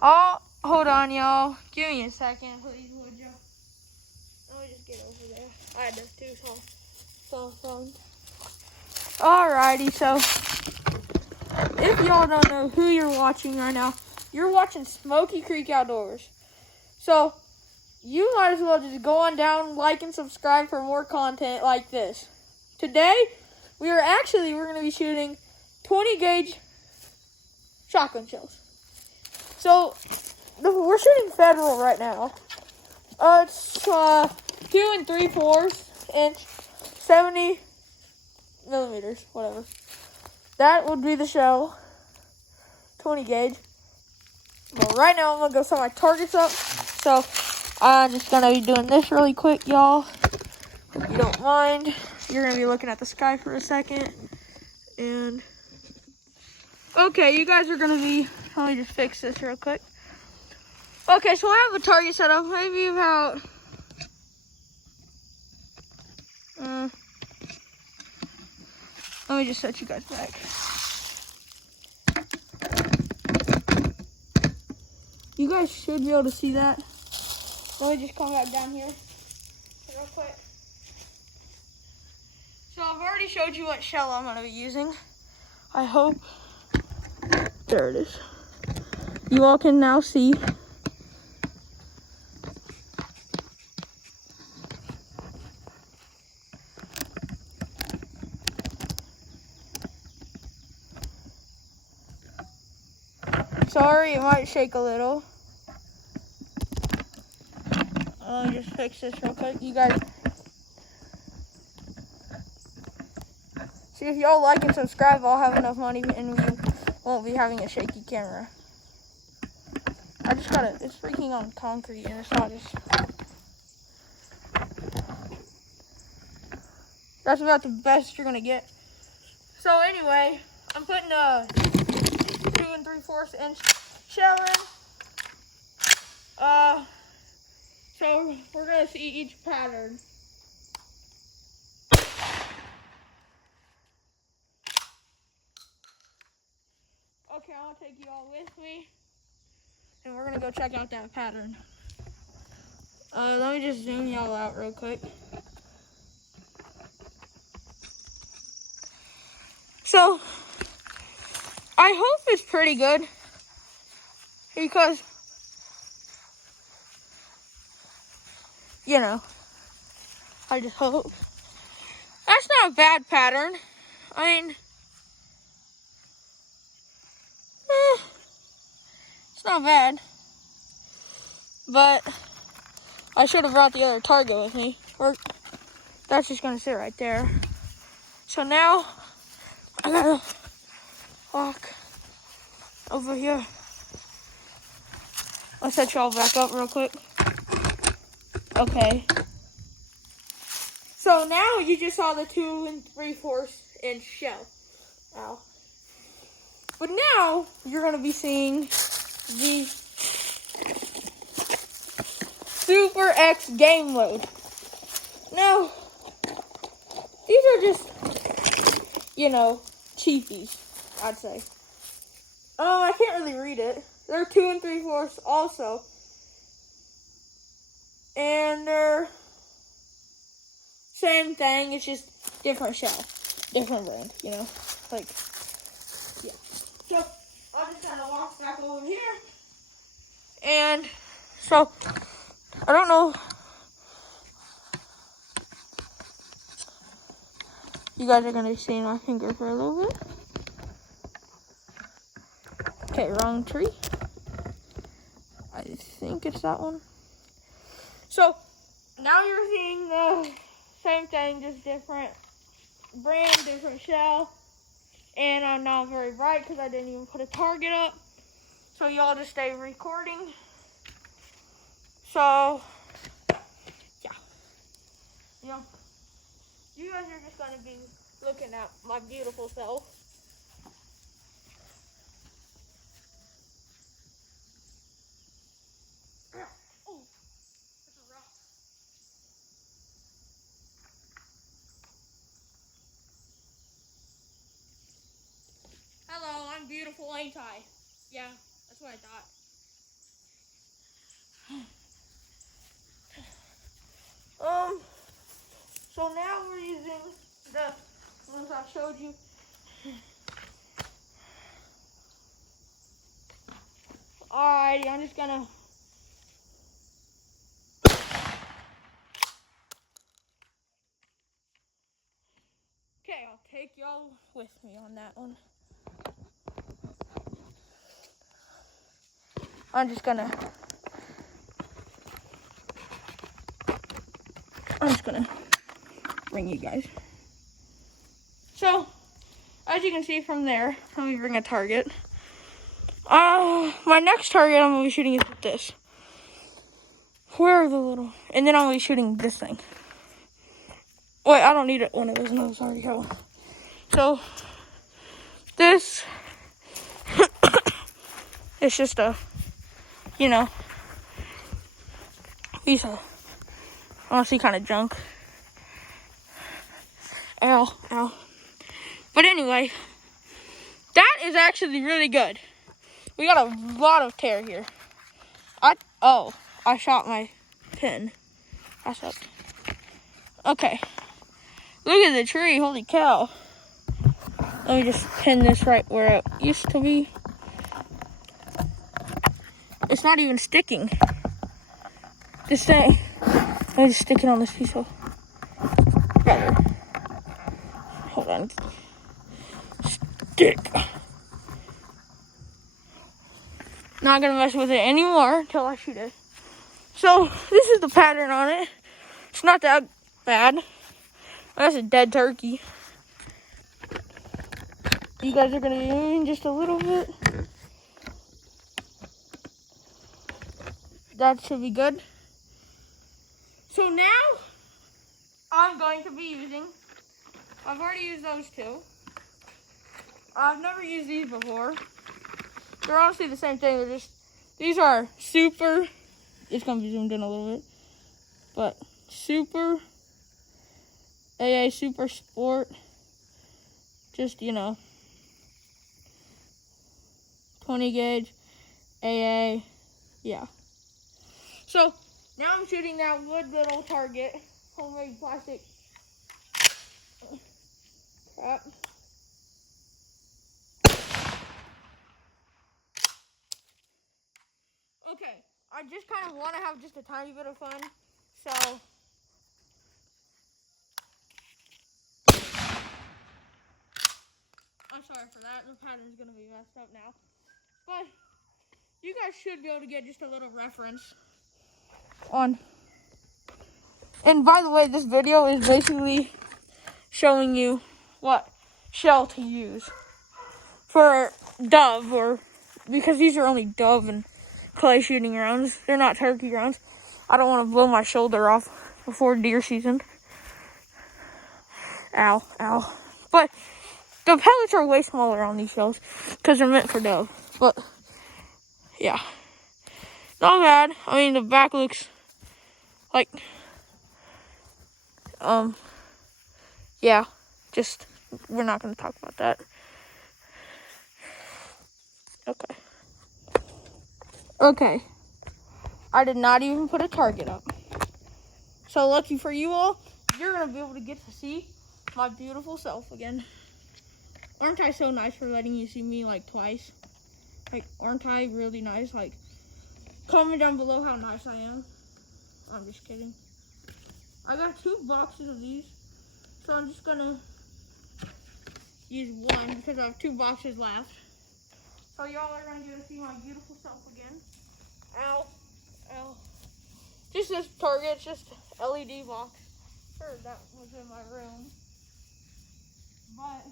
Oh, hold on, y'all. Give me a second, please, would you? Let me just get over there. I had those two cell phones. Alrighty, so if y'all don't know who you're watching right now, you're watching Smoky Creek Outdoors. So you might as well just go on down, like, and subscribe for more content like this. Today, we're going to be shooting 20 gauge shotgun shells. So we're shooting Federal right now. It's 2 3/4 inch, 70 millimeters, whatever. That would be the shell, 20 gauge. But right now I'm gonna go set my targets up. So I'm just gonna be doing this really quick, y'all. If you don't mind, you're gonna be looking at the sky for a second. And okay, you guys are gonna be, let me just fix this real quick. Okay, so I have a target set up, maybe about let me just set you guys back. You guys should be able to see that. Let me just come back down here real quick. So I've already showed you what shell I'm gonna be using. I hope, there it is. You all can now see. Sorry, it might shake a little. Let me just fix this real quick. You guys, see, if y'all like and subscribe, I'll have enough money and we won't be having a shaky camera. I just got it. It's freaking on concrete and it's not just. That's about the best you're gonna get. So anyway, I'm putting a 2 3/4 inch shell in. So we're gonna see each pattern. Okay, I'm gonna take you all with me, and we're gonna go check out that pattern. Let me just zoom y'all out real quick. So, I hope it's pretty good, because, you know, I just hope. That's not a bad pattern. I mean, it's not bad. But I should have brought the other target with me. Or that's just gonna sit right there. So now I gotta walk over here. I'll set y'all back up real quick. Okay. So now you just saw the 2 3/4 inch shell. Ow. But now you're gonna be seeing the Super X game mode. Now, these are just, you know, cheapies, I'd say. I can't really read it. They're 2 3/4 also. And they're same thing, it's just different shell. Different brand, you know? Like, yeah. So, I'll just kind of walk back over here. And so, I don't know. You guys are gonna see my finger for a little bit. Okay, wrong tree. I think it's that one. So, now you're seeing the same thing, just different brand, different shell. And I'm not very bright because I didn't even put a target up. So y'all just stay recording. So, yeah. You know, you guys are just going to be looking at my beautiful self. Oh, that's a rock. Hello, I'm beautiful, ain't I? Yeah, that's what I thought. So now we're using the ones I showed you. Alrighty, I'm just gonna. Okay, I'll take y'all with me on that one. I'm just gonna bring you guys. So, as you can see from there, let me bring a target. My next target I'm gonna be shooting is with this. Where are the little? And then I'm gonna be shooting this thing. Wait, I don't need it. One of those. No, sorry, go. So, this it's just a, piece of honestly kind of junk. Ow, ow. But anyway, that is actually really good. We got a lot of tear here. I shot my pin. I suck. Okay. Look at the tree, holy cow. Let me just pin this right where it used to be. It's not even sticking. This thing. Let me just stick it on this piece of rubber. Hold on. Stick. Not gonna mess with it anymore until I shoot it. So this is the pattern on it. It's not that bad. That's a dead turkey. You guys are gonna be in just a little bit. That should be good. So now I'm going to be using, I've already used those two. I've never used these before. They're honestly the same thing. They're just, these are super, it's gonna be zoomed in a little bit, but super AA Super Sport, just 20 gauge AA, yeah. So now I'm shooting that wood little target, homemade plastic crap. Okay, I just kind of want to have just a tiny bit of fun, so I'm sorry for that. The pattern's going to be messed up now. But you guys should be able to get just a little reference on. And by the way, this video is basically showing you what shell to use for dove, or because these are only dove and clay shooting rounds. They're not turkey rounds. I don't want to blow my shoulder off before deer season. Ow, ow. But the pellets are way smaller on these shells because they're meant for dove. But yeah, not bad. I mean, the back looks like, yeah, just, we're not going to talk about that. Okay. I did not even put a target up. So lucky for you all, you're going to be able to get to see my beautiful self again. Aren't I so nice for letting you see me like twice? Like, aren't I really nice? Like, comment down below how nice I am. I'm just kidding. I got 2 boxes of these, so I'm just going to use one because I have 2 boxes left. So y'all are going to get to see my beautiful self again. Ow. Ow. Just this Target, just LED box. Sure, that was in my room. But,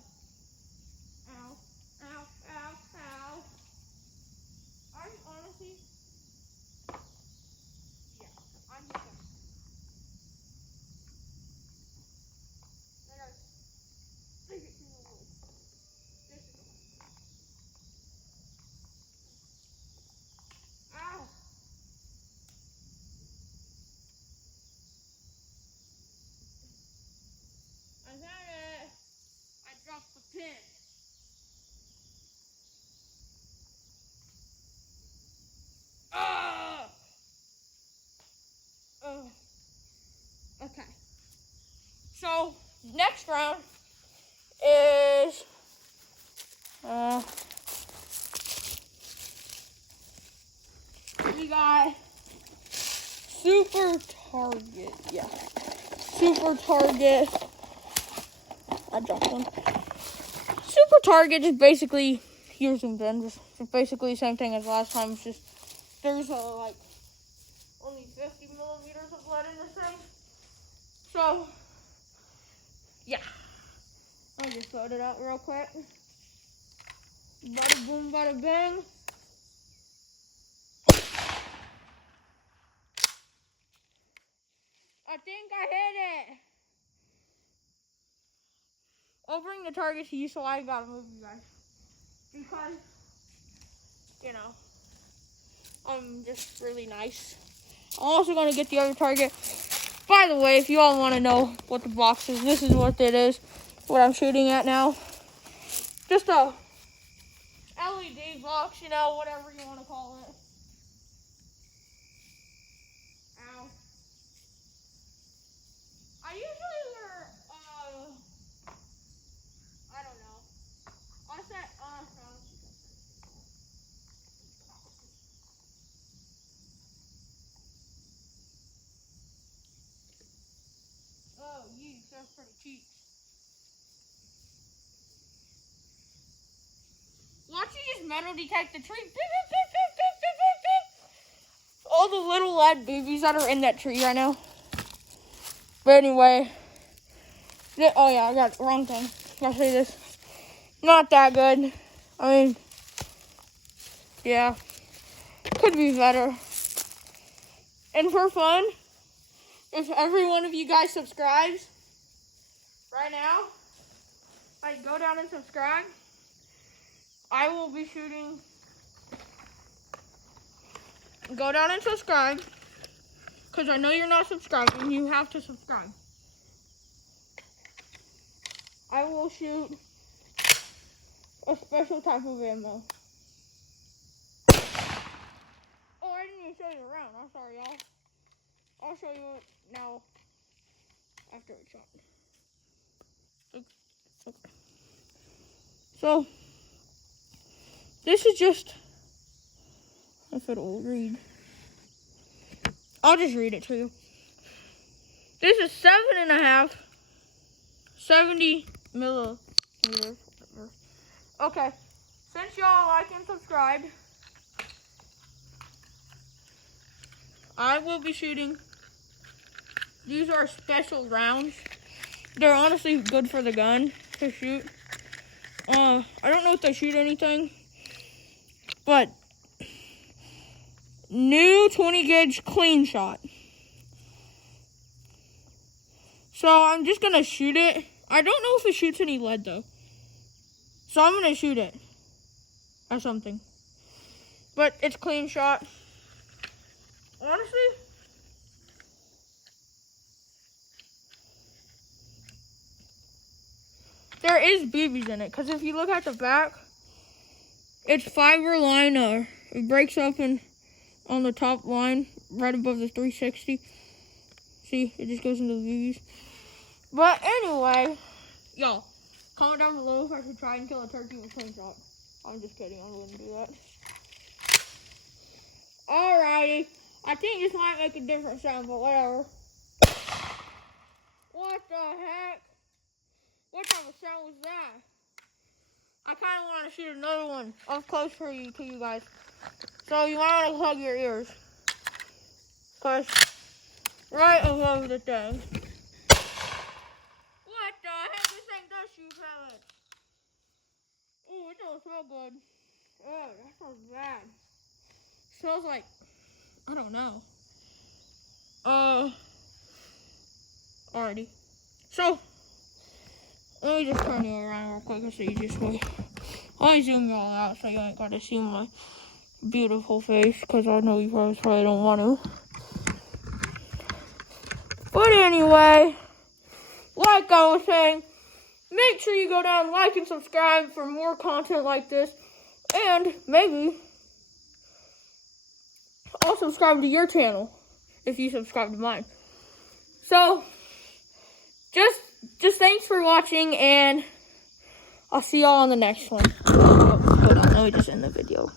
ow, ow, ow, ow. I'm honestly, yeah, I'm just gonna. I gotta take it to the woods. This is ow. I found it. I dropped next round is we got Super Target. Yeah. Super Target. I dropped one. Super Target is basically here's some guns. It's basically the same thing as last time. It's just there's like only 50 millimeters of lead in this thing. So yeah. I'll just load it out real quick. Bada boom, bada bang. I think I hit it. I'll bring the target to you, so I gotta move you guys. Because, you know, I'm just really nice. I'm also gonna get the other target. By the way, if you all wanna know what the box is, this is what it is. What I'm shooting at now. Just a LED box, you know, whatever you wanna call it. Ow. I usually wear, I don't know. I said, oh, yeesh, that's pretty cheap. Watch you just metal detect the tree. Beep, beep, beep, beep, beep, beep, beep, beep. All the little lead babies that are in that tree right now. But anyway, oh yeah, I got the wrong thing. I'll say this. Not that good. I mean, yeah, could be better. And for fun, if every one of you guys subscribes right now, like go down and subscribe, I will be shooting. Go down and subscribe, because I know you're not subscribing. You have to subscribe. I will shoot a special type of ammo. Oh, I didn't even show you around. I'm sorry, y'all. I'll show you it now after it's shot. Okay. So, this is just, if it'll read. I'll just read it to you. This is 7.5, 70 millimeters. Okay, since y'all like and subscribe, I will be shooting. These are special rounds. They're honestly good for the gun to shoot. I don't know if they shoot anything, but new 20 gauge clean shot. So I'm just gonna shoot it. I don't know if it shoots any lead though. So I'm gonna shoot it or something. But it's clean shot. Honestly, there is BBs in it, because if you look at the back, it's fiber line. It breaks open on the top line right above the 360. See, it just goes into the BBs. But anyway, y'all, comment down below if I should try and kill a turkey with clean shot. I'm just kidding, I wouldn't do that. Alrighty, I think this might make a different sound, but whatever. What the heck? What type of sound was that? I kind of want to shoot another one up close for you, to you guys. So you might want to plug your ears. Because right above the thing. What the heck? This thing does shoot pellets. Ooh, it don't smell good. Oh, that smells bad. It smells like, I don't know. Alrighty. So, let me just turn you around real quick. It's the easiest way. I'll zoom y'all out so you ain't got to see my beautiful face, because I know you probably don't want to. But anyway, like I was saying, make sure you go down, like, and subscribe for more content like this. And maybe I'll subscribe to your channel if you subscribe to mine. So, just thanks for watching, and I'll see y'all on the next one. Oh, hold on, let me just end the video.